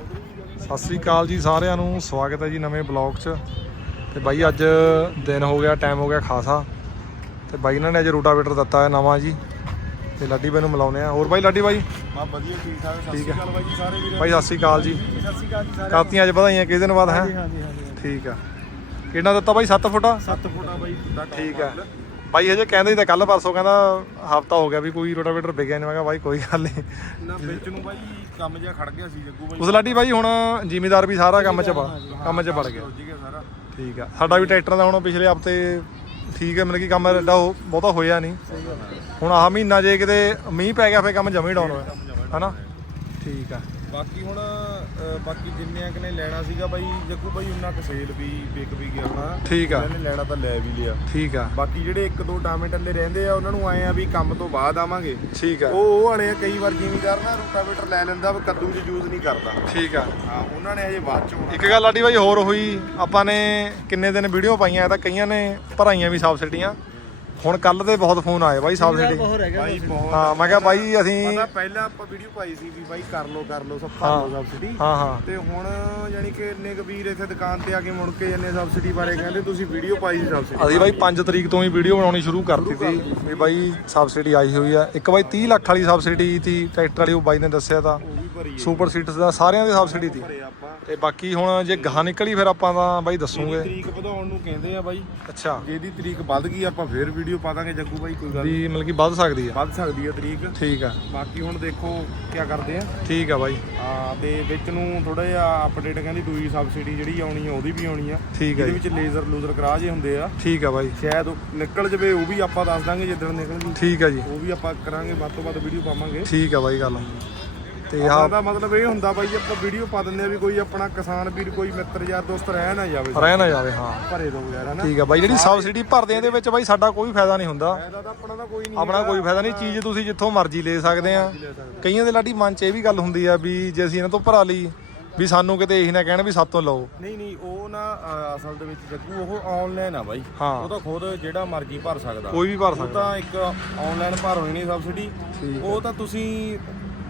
ਸਤਿ ਸ੍ਰੀ ਅਕਾਲ ਜੀ ਸਾਰਿਆਂ ਨੂੰ ਸਵਾਗਤ ਹੈ ਜੀ ਨਵੇਂ ਬਲੌਗ 'ਚ। ਤੇ ਬਾਈ ਅੱਜ ਦਿਨ ਹੋ ਗਿਆ ਟਾਈਮ ਹੋ ਗਿਆ ਖਾਸਾ। ਤੇ ਬਾਈ ਇਹਨਾਂ ਨੇ ਅੱਜ ਰੋਟਾਵੇਟਰ ਦਿੱਤਾ ਹੈ ਨਵਾਂ ਜੀ। ਤੇ ਲਾਡੀ ਬਾਈ ਨੂੰ ਮਿਲਾਉਂਦੇ ਆ ਹੋਰ ਬਾਈ ਲਾਡੀ ਬਾਈ? ਹਾਂ ਵਧੀਆ ਠੀਕ ਠਾਕ। ਸਤਿ ਸ਼੍ਰੀ ਹੈ। ਅਕਾਲ ਬਾਈ ਜੀ ਸਾਰੇ ਵੀਰੇ ਬਾਈ ਸਤਿ ਸ੍ਰੀ ਅਕਾਲ ਜੀ। ਸਤਿ ਸ਼੍ਰੀ ਅਕਾਲ ਜੀ ਸਾਰੇ। ਕਾਤੀਆਂ ਅੱਜ ਵਧਾਈਆਂ ਕਿਸ ਦਿਨ ਬਾਅਦ ਹੈ? ਹਾਂਜੀ ਹਾਂਜੀ ਹਾਂਜੀ ਠੀਕ ਆ। ਕਿੰਨਾ ਦਿੱਤਾ ਬਾਈ? 7 ਫੁੱਟਾ? 7 ਫੁੱਟਾ ਬਾਈ ਠੀਕ ਆ। ਬਾਈ ਹਜੇ ਕਹਿੰਦੇ ਸੀ ਤਾਂ ਕੱਲ ਪਰਸੋਂ ਕਹਿੰਦਾ ਹਫਤਾ ਹੋ ਗਿਆ ਵੀ ਕੋਈ ਰੋਟਾਵੇਟਰ ਵਿਕਿਆ ਨਹੀਂ। ਮੈਂ ਕਿਹਾ ਬਾਈ ਕੋਈ ਗੱਲ ਨਹੀਂ। ਨਾ ਵਿੱਚ ਨੂੰ ਬਾਈ ਕੰਮ ਜਿਹਾ ਖੜ ਗਿਆ ਸੀ ਜੱਗੂ ਬਾਈ। ਉਸ ਲਾਡੀ ਬਾਈ ਹੁਣ ਜ਼ਿਮੀਦਾਰ ਵੀ ਸਾਰਾ ਕੰਮ 'ਚ ਵੜ ਕੰਮ 'ਚ ਵੜ ਗਿਆ। ਠੀਕ ਆ। ਸਾਡਾ ਵੀ ਟਰੈਕਟਰ ਦਾ ਹੁਣ ਪਿਛਲੇ ਹਫ਼ਤੇ ਠੀਕ ਹੈ ਮਤਲਬ ਕਿ ਕੰਮ ਐਡਾ ਉਹ ਬਹੁਤਾ ਹੋਇਆ ਨਹੀਂ। ਹੁਣ ਆਹ ਮਹੀਨਾ ਜੇ ਕਿਤੇ ਮੀਂਹ ਪੈ ਗਿਆ ਫੇ ਕੰਮ ਜਮੀ ਡਾਊਨ ਹੋਇਆ। ਹਨਾ? ਠੀਕ ਆ। ਬਾਕੀ ਹੁਣ ਅ, ਬਾਕੀ ਜਿੰਨੇ ਕਿ ਨੇ ਲੈਣਾ ਸੀਗਾ ਬਾਈ ਜੱਗੂ ਬਾਈ ਉਹਨਾਂ ਕੁ ਸੇਲ ਵੀ ਵਿਕ ਵੀ ਗਿਆ ਹੋਣਾ। ਠੀਕ ਆ। ਇਹਨੇ ਲੈਣਾ ਤਾਂ ਲੈ ਵੀ ਲਿਆ। ਠੀਕ ਆ। ਬਾਕੀ ਜਿਹੜੇ ਇੱਕ ਦੋ ਟਾਮੇ ਟੱਲੇ ਰਹਿੰਦੇ ਆ ਉਹਨਾਂ ਨੂੰ ਆਏ ਆ ਵੀ ਕੰਮ ਤੋਂ ਬਾਅਦ ਆਵਾਂਗੇ। ਠੀਕ ਆ। ਉਹ ਉਹ ਵਾਲੇ ਆ, ਕਈ ਵਾਰ ਜ਼ਿਮੀਦਾਰ ਨਾ ਰੋਟਾਵੇਟਰ ਲੈ ਲੈਂਦਾ ਪਰ ਕੱਦੂ 'ਚ ਯੂਜ਼ ਨਹੀਂ ਕਰਦਾ। ਠੀਕ ਆ। ਹਾਂ ਉਹਨਾਂ ਨੇ ਹਜੇ ਬਾਅਦ 'ਚ ਹੋਣਾ ਇੱਕ ਗੱਲ ਲਾਡੀ ਬਾਈ ਹੋਰ ਹੋਈ ਆਪਾਂ ਨੇ ਕਿੰਨੇ ਦਿਨ ਵੀਡੀਓ ਪਾਈਆਂ ਤਾਂ ਕਈਆਂ ਨੇ ਭਰਾਈਆਂ ਵੀ ਸਬਸਿਡੀਆਂ ਹੁਣ ਕੱਲ ਦੇ ਬਹੁਤ ਫੋਨ ਆਏ ਬਾਈ ਸਬਸਿਡੀ ਬਾਈ ਬਹੁਤ ਹਾਂ ਮੈਂ ਕਿਹਾ ਬਾਈ ਅਸੀਂ ਪਤਾ ਪਹਿਲਾਂ ਆਪਾਂ ਵੀਡੀਓ ਪਾਈ ਸੀ ਵੀ ਬਾਈ ਕਰ ਲੋ ਕਰ ਲੋ ਸਭ। ਭਰ ਲੋ ਸਬਸਿਡੀ ਹਾਂ ਹਾਂ। ਤੇ ਹੁਣ ਯਾਨੀ ਕਿ ਇੰਨੇ ਕੁ ਵੀਰ ਇੱਥੇ ਦੁਕਾਨ ਤੇ ਆ ਕੇ ਮੁੜ ਕੇ ਇੰਨੇ ਸਬਸਿਡੀ ਬਾਰੇ ਕਹਿੰਦੇ ਤੁਸੀਂ ਵੀਡੀਓ ਪਾਈ ਸੀ ਸਬਸਿਡੀ ਅਸੀਂ ਬਾਈ 5 ਤਰੀਕ ਤੋਂ ਹੀ ਵੀਡੀਓ ਬਣਾਉਣੀ ਸ਼ੁਰੂ ਕਰਤੀ ਸੀ ਵੀ ਬਾਈ ਸਬਸਿਡੀ ਆਈ ਹੋਈ ਆ। ਇੱਕ ਬਾਈ 30 ਲੱਖ ਵਾਲੀ ਸਬਸਿਡੀ ਸੀ ਟਰੈਕਟਰ ਵਾਲੀ ਉਹ ਬਾਈ ਨੇ ਦੱਸਿਆ ਤਾਂ। ਸੁਪਰ ਸੀਟਸ ਦਾ ਸਾਰਿਆਂ ਦੀ ਸਬਸਿਡੀ ਸੀ। ਤੇ ਬਾਕੀ ਹੁਣ ਜੇ ਗਾਹ ਨਿਕਲੀ ਫਿਰ ਆਪਾਂ ਤਾਂ ਬਾਈ ਦੱਸੂਗੇ। ਤਰੀਕ ਵਧਾਉਣ ਨੂੰ ਕਹਿੰਦੇ ਆ ਬਾਈ। ਅੱਛਾ। ਜੇ ਇਹਦੀ ਤਰੀਕ ਵੱਧ ਗਈ ਆਪਾਂ ਫੇਰ ਵੀਡੀਓ ਪਾ ਦਾਂਗੇ ਜੱਗੂ ਬਾਈ ਕੋਈ ਗੱਲ। ਵੀ ਮਤਲਬ ਕਿ ਵੱਧ ਸਕਦੀ ਆ। ਵੱਧ ਸਕਦੀ ਹੈ ਤਰੀਕ। ਠੀਕ ਆ। ਬਾਕੀ ਹੁਣ ਦੇਖੋ ਕੀ ਕਰਦੇ ਆ। ਠੀਕ ਆ ਬਾਈ। ਹਾਂ ਤੇ ਵਿੱਚ ਨੂੰ ਥੋੜਾ ਜਿਹਾ ਅਪਡੇਟ ਕਹਿੰਦੀ ਦੂਜੀ ਸਬਸਿਡੀ ਜਿਹੜੀ ਆਉਣੀ ਆ ਉਹਦੀ ਵੀ ਆਉਣੀ ਆ। ਠੀਕ ਆ ਇਹਦੇ ਵਿੱਚ ਲੇਜ਼ਰ ਲੂਜ਼ਰ ਕਰਾ ਜੇ ਹੁੰਦੇ ਆ। ਠੀਕ ਆ ਬਾਈ। ਸ਼ਾਇਦ ਨਿਕਲ ਜਵੇ ਉਹ ਵੀ ਆਪਾਂ ਦੱਸ ਦਾਂਗੇ ਜਿੱਦਣ ਨਿਕਲ ਗਈ ਠੀਕ ਆ ਜੀ। ਉਹ ਵੀ ਆਪਾਂ ਕਰਾਂਗੇ ਵੱਧ ਤੋਂ ਵੱਧ ਵੀਡੀਓ ਪਾਵਾਂਗੇ। ਠੀਕ ਆ ਬਾਈ ਗੱਲ ਤੇ ਆ ਦਾ ਮਤਲਬ ਇਹ ਹੁੰਦਾ ਬਾਈ ਆਪਾਂ ਵੀਡੀਓ ਪਾ ਦਿੰਦੇ ਆ ਵੀ ਕੋਈ ਆਪਣਾ ਕਿਸਾਨ ਵੀਰ ਕੋਈ ਮਿੱਤਰ ਯਾਰ ਦੋਸਤ ਰਹਿ ਨਾ ਜਾਵੇ। ਰਹਿ ਨਾ ਜਾਵੇ ਹਾਂ। ਭਰੇ ਦੋ ਯਾਰ ਹਨਾ? ਠੀਕ ਆ ਬਾਈ ਜਿਹੜੀ ਸਬਸਿਡੀ ਭਰਦੇ ਆ ਇਹਦੇ ਵਿੱਚ ਬਾਈ ਸਾਡਾ ਕੋਈ ਫਾਇਦਾ ਨਹੀਂ ਹੁੰਦਾ। ਫਾਇਦਾ ਤਾਂ ਆਪਣਾ ਤਾਂ ਕੋਈ ਨਹੀਂ ਆਪਣਾ ਕੋਈ ਫਾਇਦਾ ਨਹੀਂ ਚੀਜ਼ ਤੁਸੀਂ ਜਿੱਥੋਂ ਮਰਜ਼ੀ ਲੈ ਸਕਦੇ ਆ। ਕਈਆਂ ਦੇ ਲਾਡੀ ਮਨ 'ਚ ਇਹ ਵੀ ਗੱਲ ਹੁੰਦੀ ਆ ਵੀ ਜੇ ਅਸੀਂ ਇਹਨਾਂ ਤੋਂ ਭਰਾ ਲਈ ਵੀ ਸਾਨੂੰ ਕਿਤੇ ਇਹੀ ਨਾ ਕਹਿਣ ਵੀ ਸਾਤੋਂ ਲਓ। ਨਹੀਂ ਨਹੀਂ ਉਹ ਨਾ ਅਸਲ ਦੇ ਵਿੱਚ ਜੱਗੂ ਉਹ ਆਨਲਾਈਨ ਆ ਬਾਈ। ਉਹ ਤਾਂ ਖੁਦ ਜਿਹੜਾ ਮਰਜ਼ੀ ਭਰ ਸਕਦਾ। ਕੋਈ ਵੀ ਭਰ ਉਹ ਸਕਦਾ ਤਾਂ ਇੱਕ ਆਨਲਾਈਨ ਭਰ ਹੋਣੀ ਨਹੀਂ ਸਬਸਿਡੀ ਉਹ ਤਾਂ ਤੁਸੀਂ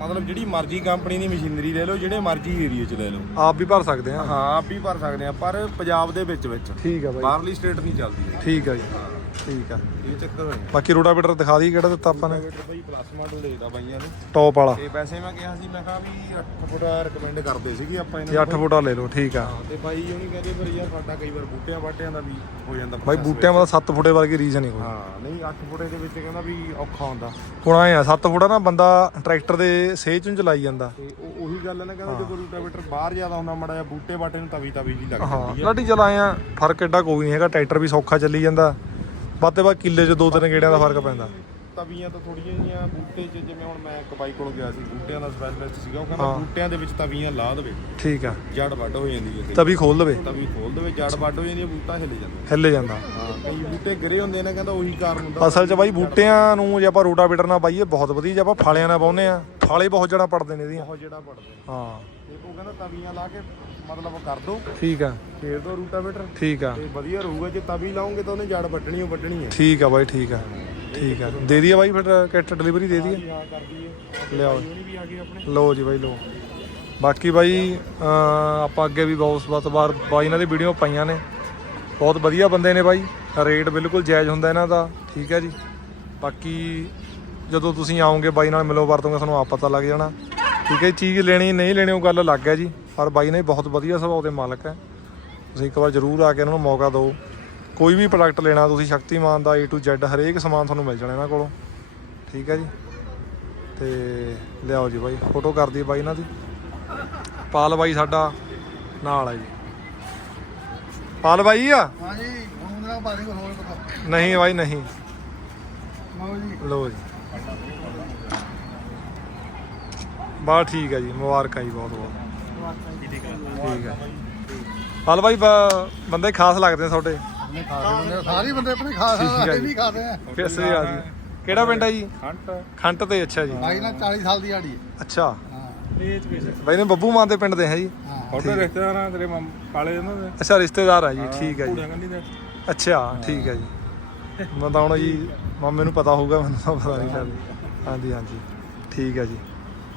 ਮਤਲਬ ਜਿਹੜੀ ਮਰਜ਼ੀ ਕੰਪਨੀ ਦੀ ਮਸ਼ੀਨਰੀ ਲੈ ਲਓ ਜਿਹੜੇ ਮਰਜ਼ੀ ਏਰੀਆ 'ਚ ਲੈ ਲਓ। ਆਪ ਵੀ ਭਰ ਸਕਦੇ ਆ। ਹਾਂ ਆਪ ਵੀ ਭਰ ਸਕਦੇ ਆ ਪਰ ਪੰਜਾਬ ਦੇ ਵਿੱਚ ਵਿੱਚ। ਠੀਕ ਆ ਬਾਈ। ਬਾਹਰਲੀ ਸਟੇਟ ਨਹੀਂ ਚੱਲਦੀ। ਠੀਕ ਆ ਜੀ। ਠੀਕ ਆ। ਇਹ ਚੱਕਰ ਹੋਇਆ। ਬਾਕੀ ਰੋਟਾਵੇਟਰ ਦਿਖਾ ਦੀ ਕਿਹੜਾ ਦਿੱਤਾ ਆਪਾਂ ਨੇ। ਰੋਟਾਵੇਟਰ ਬਾਈ ਪਲੱਸ ਮਾਡਲ ਦੇਦਾ ਬਾਈਆਂ ਨੂੰ। ਟੌਪ ਵਾਲਾ। ਤੇ ਵੈਸੇ ਮੈਂ ਕਿਹਾ ਸੀ ਮੈਂ ਕਿਹਾ ਵੀ 8 ਫੁੱਟ ਰეკਮੈਂਡ ਕਰਦੇ ਸੀਗੇ ਆਪਾਂ ਇਹ ਇਹਨਾਂ 8 ਫੁੱਟਾ ਲੈ ਲਓ ਠੀਕ ਆ। ਹਾਂ, ਤੇ ਬਾਈ ਉਹਨੀ ਕਹਿੰਦੇ ਪਰ ਯਾਰ ਸਾਡਾ ਕਈ ਵਾਰ ਬੂਟਿਆਂ ਬਾਟਿਆਂ ਦਾ ਵੀ ਹੋ ਜਾਂਦਾ ਬਾਈ ਬੂਟਿਆਂ ਦਾ 7 ਫੁੱਟੇ ਵਰਗੀ ਰੀਜ਼ਨ ਨਹੀਂ ਕੋਈ। ਹਾਂ ਨਹੀਂ 8 ਫੁੱਟੇ ਦੇ ਵਿੱਚ ਕਹਿੰਦਾ ਵੀ ਔਖਾ ਹੁੰਦਾ। ਹੁਣ ਆਏ ਆ 7 ਫੁੱਟਾ ਨਾ ਬੰਦਾ ਟਰੈਕਟਰ ਦੇ ਸੇਹ ਚੋਂ ਚਲਾਈ ਜਾਂਦਾ। ਤੇ ਉਹ ਉਹੀ ਗੱਲ ਹੈ ਨਾ ਕਹਿੰਦਾ ਜਦੋਂ ਰੂਟਾਵੇਟਰ ਬਾਹਰ ਜ਼ਿਆਦਾ ਹੁੰਦਾ ਮੜਾ ਜਿਹਾ ਬੂਟੇ ਬਾਟੇ ਨੂੰ ਤਵੀ ਤਵੀ ਜੀ ਲੱਗ ਹਾਂ ਹੈ ਲਾਡੀ ਚਲ ਆਏ ਆ ਫ਼ਰਕ ਐਡਾ ਕੋਈ ਨਹੀਂ ਹੈਗਾ ਟਰੈਕਟਰ ਵੀ ਸੌਖਾ ਚੱਲੀ ਜਾਂਦਾ। ਬਾਤੇ ਬਾ ਕਿੱਲੇ 'ਚ ਦੋ ਤਿੰਨ ਗੇੜਿਆਂ ਦਾ ਫ਼ਰਕ ਪੈਂਦਾ। ਤਵੀਆਂ ਤਾਂ ਥੋੜੀਆਂ ਜੀਆਂ ਬੂਟੇ 'ਚ ਜਿਵੇਂ ਹੁਣ ਮੈਂ ਇੱਕ ਬਾਈ ਕੋਲ ਗਿਆ ਸੀ ਬੂਟਿਆਂ ਦਾ ਸਪੈਸ਼ਲਿਸਟ ਸੀਗਾ ਉਹ ਕਹਿੰਦਾ ਹਾਂ। ਬੂਟਿਆਂ ਦੇ ਵਿੱਚ ਤਵੀਆਂ ਲਾ ਦੇਵੇ। ਠੀਕ ਆ। ਜੜ ਵੱਡ ਹੋ ਜਾਂਦੀ ਹੈ ਤਵੀ ਖੋਲ ਦੇਵੇ। ਤਵੀ ਖੋਲ ਦੇਵੇ ਜੜ ਵੱਡ ਹੋ ਜਾਂਦੀ ਹੈ ਬੂਟਾ ਹਿੱਲ ਜਾਂਦਾ। ਹਿੱਲੇ ਜਾਂਦਾ। ਹਾਂ ਕਈ ਬੂਟੇ ਗਿਰੇ ਹੁੰਦੇ ਨੇ ਕਹਿੰਦਾ ਉਹੀ ਕਾਰਨ ਹੁੰਦਾ। ਅਸਲ 'ਚ ਬਾਈ ਬੂਟਿਆਂ ਨੂੰ ਜੇ ਆਪਾਂ ਰੋਟਾਵੇਟਰ ਨਾਲ ਬਾਈਏ ਬਹੁਤ ਵਧੀਆ ਜੇ ਆਪਾਂ ਫਾਲਿਆਂ ਨਾਲ ਪਾਉਨੇ ਆ ਫਾਲੇ ਬਹੁਤ ਜੜਾ ਪੜਦੇ ਨੇ ਇਹਦੀਆਂ। ਬਹੁਤ ਜਿਹੜਾ ਪੜਦੇ ਹਾਂ। ਤੇ ਉਹ ਕਹਿੰਦਾ ਤਵੀਆਂ ਲਾ ਕੇ ਮਤਲਬ ਕਰ ਦੋ। ਠੀਕ ਆ। ਫੇਰ ਦੋ ਰੂਟਾਵੇਟਰ। ਠੀਕ ਆ। ਤੇ ਵਧੀਆ ਰਹੂਗਾ ਜੇ ਤਵੀ ਲਾਉਂਗੇ ਤਾਂ ਉਹਨੇ ਜੜ ਵੱਢਣੀ ਓ ਵੱਢਣੀ ਹੈ। ਠੀਕ ਆ ਬਾਈ ਠੀਕ ਆ। ਠੀਕ ਆ। ਦੇ ਦਈਏ ਬਾਈ ਫਿਰ ਕਿੱਟ ਡਿਲੀਵਰੀ ਦੇ ਦਈਏ? ਹਾਂ ਕਰਦੀ ਹੈ ਲਿਆਓ। ਉਹਨੇ ਵੀ ਆ ਗਏ ਆਪਣੇ। ਲਓ ਜੀ ਬਾਈ ਲਓ। ਬਾਕੀ ਬਾਈ ਆਪਾਂ ਅੱਗੇ ਵੀ ਬਹੁਤ ਬਹੁਤ ਵਾਰ ਬਾਈ ਇਹਨਾਂ ਦੀ ਵੀਡੀਓ ਪਾਈਆਂ ਨੇ। ਬਹੁਤ ਵਧੀਆ ਬੰਦੇ ਨੇ ਬਾਈ। ਰੇਟ ਬਿਲਕੁਲ ਜਾਇਜ਼ ਹੁੰਦਾ ਇਹਨਾਂ ਦਾ। ਠੀਕ ਹੈ ਜੀ। ਬਾਕੀ ਜਦੋਂ ਤੁਸੀਂ ਆਓਗੇ ਬਾਈ ਨਾਲ ਮਿਲੋ ਵਰਤੋਂਗੇ ਤੁਹਾਨੂੰ ਆਪ ਪਤਾ ਲੱਗ ਜਾਣਾ। ਠੀਕ ਹੈ ਚੀਜ਼ ਲੈਣੀ ਨਹੀਂ ਲੈਣੀ ਉਹ ਗੱਲ ਅਲੱਗ ਹੈ ਜੀ ਪਰ ਬਾਈ ਨੇ ਬਹੁਤ ਵਧੀਆ ਸੁਭਾਅ ਦੇ ਮਾਲਕ ਹੈ। ਤੁਸੀਂ ਇੱਕ ਵਾਰ ਜ਼ਰੂਰ ਆ ਕੇ ਇਹਨਾਂ ਨੂੰ ਮੌਕਾ ਦਿਓ। ਕੋਈ ਵੀ ਪ੍ਰੋਡਕਟ ਲੈਣਾ ਤੁਸੀਂ ਸ਼ਕਤੀਮਾਨ ਦਾ A to Z ਹਰੇਕ ਸਮਾਨ ਤੁਹਾਨੂੰ ਮਿਲ ਜਾਣਾ ਇਹਨਾਂ ਕੋਲੋਂ। ਠੀਕ ਹੈ ਜੀ। ਤੇ ਲਿਆਓ ਜੀ ਬਾਈ ਫੋਟੋ ਕਰ ਦਈਏ ਬਾਈ ਇਹਨਾਂ ਦੀ। ਪਾਲ ਬਾਈ ਸਾਡਾ ਨਾਲ ਹੈ ਜੀ। ਪਾਲ ਬਾਈ ਆ? ਹਾਂਜੀ ਹੁਣ ਦਾ ਬਾਰੇ ਹੋਰ ਪਤਾ। ਨਹੀਂ ਬਾਈ ਨਹੀਂ। ਲਓ ਜੀ। ਬਾ ਠੀਕ ਹੈ ਜੀ ਮੁਬਾਰਕਾਂ ਜੀ ਬਹੁਤ ਬਹੁਤ। ਠੀਕ ਹੈ। ਪਾਲ ਬਾਈ ਬ- ਬੰਦੇ ਖਾਸ ਲੱਗਦੇ ਨੇ ਤੁਹਾਡੇ? ਆਪਣੇ ਖਾਸੇ ਬੰਦੇ ਸਾਰੇ ਬੰਦੇ ਆਪਣੇ ਖਾਸ ਠੀਕ ਹੈ ਆ ਜੀ। ਵੀ ਖਾਦੇ ਆ। ਕਿਸ ਆ ਜੀ। ਕਿਹੜਾ ਪਿੰਡ ਹੈ ਜੀ? ਖੰਟ ਤੇ ਅੱਛਾ ਜੀ। ਭਾਈ ਨਾਲ 40 ਸਾਲ ਦੀ ਆੜੀ ਹੈ। ਅੱਛਾ। ਹਾਂ। ਵੇਚ ਵੇਚ ਬਾਈ ਨੇ ਬੱਬੂ ਮਾਨ ਦੇ ਪਿੰਡ ਦੇ ਹੈ ਜੀ? ਹਾਂ। ਫੋਟੋ ਰਿਸ਼ਤੇਦਾਰਾਂ ਤੇਰੇ ਮਾਮ- ਕਾਲੇ ਉਹਨਾਂ ਦੇ? ਅੱਛਾ ਰਿਸ਼ਤੇਦਾਰ ਆ ਜੀ। ਠੀਕ ਹੈ ਜੀ। ਕੁੜੀਆਂ ਕੰਨੀ ਦੇ। ਅੱਛਾ ਠੀਕ ਹੈ ਜੀ। ਮੈਂ ਤਾਂ ਹੁਣ ਜੀ ਮਾਮੇ ਨੂੰ ਪਤਾ ਹੋਊਗਾ ਮੈਨੂੰ ਤਾਂ ਪਤਾ ਨਹੀਂ ਸ਼ਾਇਦ ਹਾਂਜੀ ਹਾਂਜੀ। ਠੀਕ ਹੈ ਜੀ।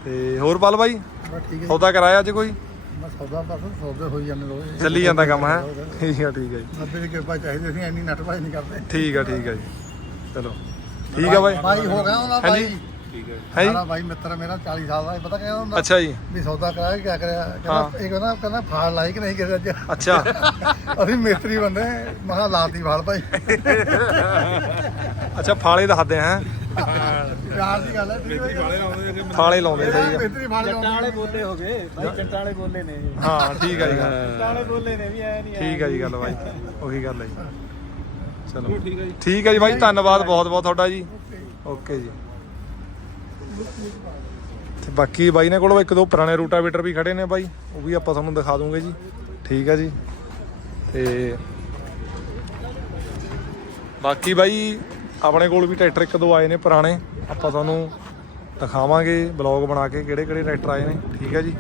ਤੇ ਹੋਰ ਪਲ ਬਾਈ? ਬਸ ਠੀਕ ਹੈ ਸੌਦਾ ਕਰਾਇਆ ਅੱਜ ਕੋਈ? ਮੈਂ ਸੌਦਾ ਪਾਸ ਸੌਦੇ ਹੋਈ ਜਾਂਦੇ ਰੋਜ਼। ਚੱਲੀ ਜਾਂਦਾ ਕੰਮ ਹੈ? ਠੀਕ ਆ ਠੀਕ ਆ ਜੀ। ਰੱਬੇ ਦੀ ਕਿਰਪਾ ਚਾਹੀਦੀ ਅਸੀਂ ਇੰਨੀ ਨੱਟ ਭਾਈ ਨਹੀਂ ਕਰਦੇ। ਠੀਕ ਆ ਠੀਕ ਆ ਜੀ। ਚਲੋ। ਠੀਕ ਬਾਈ ਹੋ ਗਿਆ ਉਹਦਾ ਹਾਂਜੀ। ਠੀਕ ਹੈ ਹੈ ਜੀ? ਸਾਰਾ ਭਾਈ ਮਿੱਤਰ ਮੇਰਾ 40 ਸਾਲ ਦਾ ਇਹ ਪਤਾ ਕਿਹਦਾ ਹੁੰਦਾ? ਅੱਛਾ ਜੀ। ਵੀ ਸੌਦਾ ਕਰਾਇਆ ਕਿਆ ਕਰਿਆ ਕਹਿੰਦਾ ਇਹ ਕਹਿੰਦਾ ਕਹਿੰਦਾ ਫਾਲ ਲਾਈ ਕਿ ਨਹੀਂ ਕਿਸੇ ਅੱਜ ਅੱਛਾ। ਅਸੀਂ ਮਿਸਤਰੀ ਬੰਦੇ ਮਹਾ ਲਾਤੀ ਫਾਲ ਭਾਈ। ਅੱਛਾ ਫਾਲੇ ਦੱਸਦੇ ਹੈ? ਪਿਆਰ ਦੀ ਗੱਲ ਹੈ ਹੈ ਵਾਲੇ ਆਉਂਦੇ ਕਿ ਫਾਲੇ ਲਾਉਂਦੇ ਸਹੀ ਆ। ਮਿਸਤਰੀ ਫਾਲ ਜੱਟਾਂ ਵਾਲੇ ਬੋਲੇ ਹੋ ਗਏ। ਭਾਈ ਜੱਟਾਂ ਵਾਲੇ ਬੋਲੇ ਨੇ। ਹਾਂ ਠੀਕ ਆ ਜੀ। ਗੱਲ ਜੱਟਾਂ ਵਾਲੇ ਬੋਲੇ ਨੇ ਵੀ ਐ ਨਹੀਂ ਠੀਕ ਆ ਜੀ ਗੱਲ ਬਾਈ। ਉਹੀ ਗੱਲ ਹੈ ਜੀ। ਚਲੋ ਠੀਕ ਹੈ ਜੀ। ਠੀਕ ਹੈ ਜੀ ਬਾਈ ਧੰਨਵਾਦ ਬਹੁਤ ਬਹੁਤ ਤੁਹਾਡਾ ਜੀ। ਓਕੇ ਜੀ। ਤੇ ਬਾਕੀ ਬਾਈ ਨੇ ਕੋਲ ਇੱਕ ਦੋ ਪੁਰਾਣੇ ਰੂਟਾਵੇਟਰ ਵੀ ਖੜੇ ਨੇ ਬਾਈ, ਉਹ ਵੀ ਆਪਾਂ ਤੁਹਾਨੂੰ ਦਿਖਾ ਦੂੰਗੇ ਜੀ। ਠੀਕ ਹੈ ਜੀ। ਤੇ ਬਾਕੀ ਬਾਈ, ਆਪਣੇ ਕੋਲ ਵੀ ਟਰੈਕਟਰ ਇੱਕ ਦੋ ਆਏ ਨੇ ਪੁਰਾਣੇ, ਆਪਾਂ ਤੁਹਾਨੂੰ ਦਿਖਾਵਾਂਗੇ, ਬਲੌਗ ਬਣਾ ਕੇ ਕਿਹੜੇ ਕਿਹੜੇ ਟਰੈਕਟਰ ਆਏ ਨੇ। ਠੀਕ ਹੈ ਜੀ।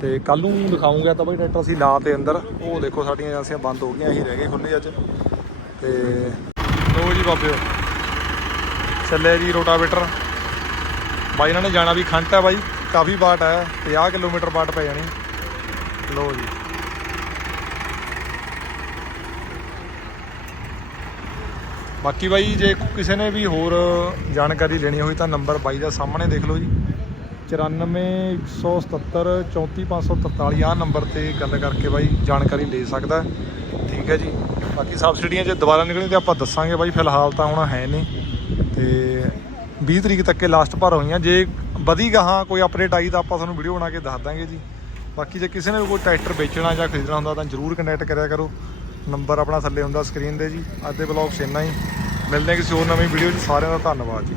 ਤੇ ਕੱਲ ਨੂੰ ਦਿਖਾਉਂਗਾ ਤਾਂ ਬਾਈ ਟਰੈਕਟਰ ਅਸੀਂ ਲਾ ਤੇ ਅੰਦਰ। ਉਹ ਦੇਖੋ ਸਾਡੀਆਂ ਏਜੰਸੀਆਂ ਬੰਦ ਹੋ ਗਈਆਂ, ਅਸੀਂ ਰਹਿ ਗਏ ਖੁੱਲੇ ਅੱਜ। ਤੇ ਲੋ ਜੀ ਬਾਬਿਓ ਚੱਲੇ ਜੀ ਰੋਟਾਵੇਟਰ। ਬਾਈ, ਇਹਨਾਂ ਨੇ ਜਾਣਾ ਵੀ ਖੰਟ ਹੈ ਬਾਈ। ਕਾਫੀ ਬਾਟ ਹੈ 50 ਕਿਲੋਮੀਟਰ ਬਾਟ ਪੈ ਜਾਣੀ। ਲੋ ਜੀ। ਬਾਕੀ ਬਾਈ, ਜੇ ਕਿਸੇ ਨੇ ਵੀ ਹੋਰ ਜਾਣਕਾਰੀ ਲੈਣੀ ਹੋਈ ਤਾਂ ਨੰਬਰ ਬਾਈ ਦਾ ਸਾਹਮਣੇ ਦੇਖ ਲਓ ਜੀ। 9417 34543 ਆਹ ਨੰਬਰ ਤੇ ਗੱਲ ਕਰਕੇ ਬਾਈ ਜਾਣਕਾਰੀ ਲੈ ਸਕਦਾ। ਠੀਕ ਹੈ ਜੀ। ਬਾਕੀ ਸਬਸਿਡੀਆਂ ਜੇ ਦੁਬਾਰਾ ਨਿਕਲਣ ਤੇ ਆਪਾਂ ਦੱਸਾਂਗੇ ਬਾਈ, ਫਿਲਹਾਲ ਤਾਂ ਹੁਣ ਹੈ ਨਹੀਂ। ਤੇ 20 ਤਰੀਕ ਤੱਕ ਕੇ ਲਾਸਟ ਭਰ ਹੋਈਆਂ। ਜੇ ਵਧੀ ਗਾਹਾਂ ਕੋਈ ਅਪਡੇਟ ਆਈ ਤਾਂ ਆਪਾਂ ਤੁਹਾਨੂੰ ਵੀਡੀਓ ਬਣਾ ਕੇ ਦੱਸ ਦਾਂਗੇ ਜੀ। ਬਾਕੀ ਜੇ ਕਿਸੇ ਨੇ ਵੀ ਕੋਈ ਟਰੈਕਟਰ ਵੇਚਣਾ ਜਾਂ ਖਰੀਦਣਾ ਹੁੰਦਾ ਤਾਂ ਜਰੂਰ ਕੰਟੈਕਟ ਕਰਿਆ ਕਰੋ। ਨੰਬਰ ਆਪਣਾ ਥੱਲੇ ਹੁੰਦਾ ਸਕਰੀਨ ਦੇ ਜੀ। ਅੱਜ ਦੇ ਬਲੌਗ ਇੰਨਾ ਹੀ। ਮਿਲਦੇ ਕਿਸੇ ਹੋਰ ਨਵੀਂ ਵੀਡੀਓ 'ਚ। ਸਾਰਿਆਂ ਦਾ ਧੰਨਵਾਦ ਜੀ।